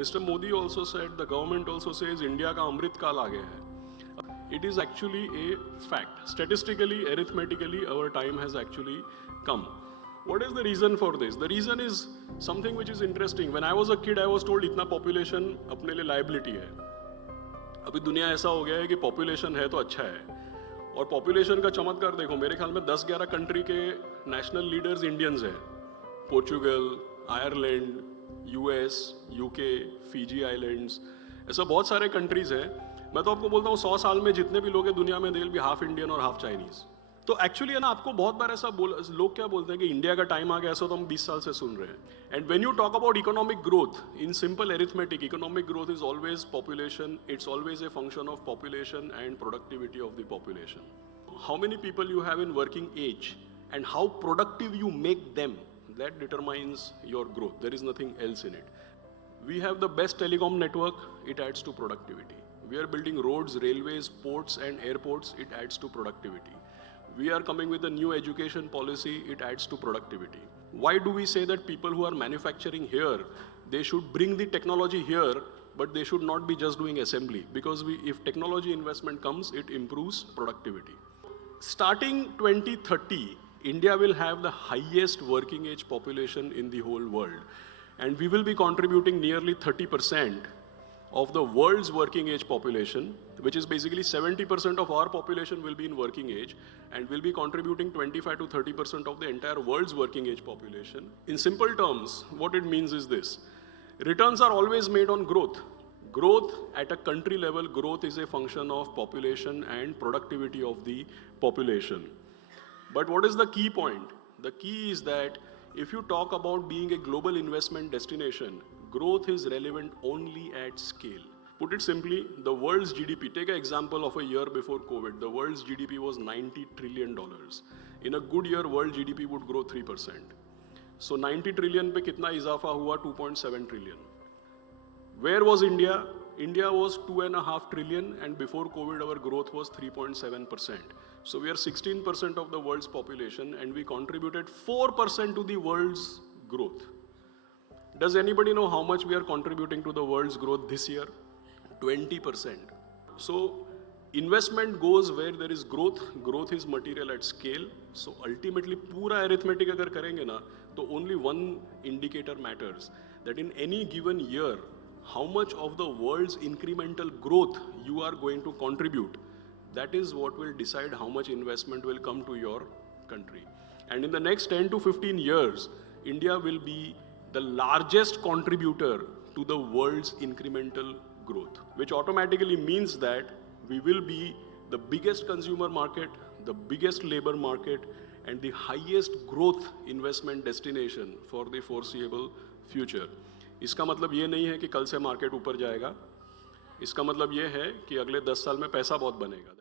Mr. Modi also said, the government also says India का अमृत काल आ गया है. It is actually a fact. Statistically, arithmetically, our time has actually come. What is the reason for this? The reason is something which is interesting. When I was a kid, I was told इतना population अपने लिए liability है. अभी दुनिया ऐसा हो गया है कि population है तो अच्छा है. और population का चमत्कार देखो, मेरे ख्याल में 10-11 कंट्री के national leaders Indians हैं. Portugal, Ireland, US, UK, Fiji islands, ऐसा बहुत सारे कंट्रीज़ हैं. मैं तो आपको बोलता हूँ 100 साल में जितने भी लोग हैं दुनिया में, they will be half Indian और हाफ चाइनीज़. तो एक्चुअली है ना, आपको बहुत बार ऐसा लोग क्या बोलते हैं कि इंडिया का टाइम आ गया, ऐसा तो हम 20 साल से सुन रहे हैं. And when you talk about economic growth, in simple arithmetic, economic growth is always population, it's always a function of population and productivity of the population. How many people you have in working age and how productive you make them, that determines your growth. There is nothing else in it. We have the best telecom network, it adds to productivity. We are building roads, railways, ports and airports, it adds to productivity. We are coming with a new education policy, it adds to productivity. Why do we say that people who are manufacturing here, they should bring the technology here, but they should not be just doing assembly? Because if technology investment comes, it improves productivity. Starting 2030, India will have the highest working age population in the whole world, and we will be contributing nearly 30% of the world's working age population, which is basically 70% of our population will be in working age, and will be contributing 25 to 30% of the entire world's working age population. In simple terms, what it means is this: returns are always made on growth. Growth at a country level, growth is a function of population and productivity of the population. But what is the key point? The key is that if you talk about being a global investment destination, growth is relevant only at scale. Put it simply, the world's GDP, take an example of a year before COVID, the world's GDP was $90 trillion. In a good year, world GDP would grow 3%. So 90 trillion पे कितना इजाफा हुआ? 2.7 trillion. Where was India? India was 2.5 trillion, and before COVID our growth was 3.7%. So we are 16% of the world's population, and we contributed 4% to the world's growth. Does anybody know how much we are contributing to the world's growth this year? 20%. So investment goes where there is growth. Growth is material at scale. So ultimately पूरा arithmetic अगर करेंगे ना, तो only one indicator matters, that in any given year, how much of the world's incremental growth you are going to contribute. That is what will decide how much investment will come to your country. And in the next 10 to 15 years, India will be the largest contributor to the world's incremental growth, which automatically means that we will be the biggest consumer market, the biggest labor market, and the highest growth investment destination for the foreseeable future. इसका मतलब ये नहीं है कि कल से market ऊपर जाएगा. इसका मतलब ये है कि अगले 10 साल में पैसा बहुत बनेगा.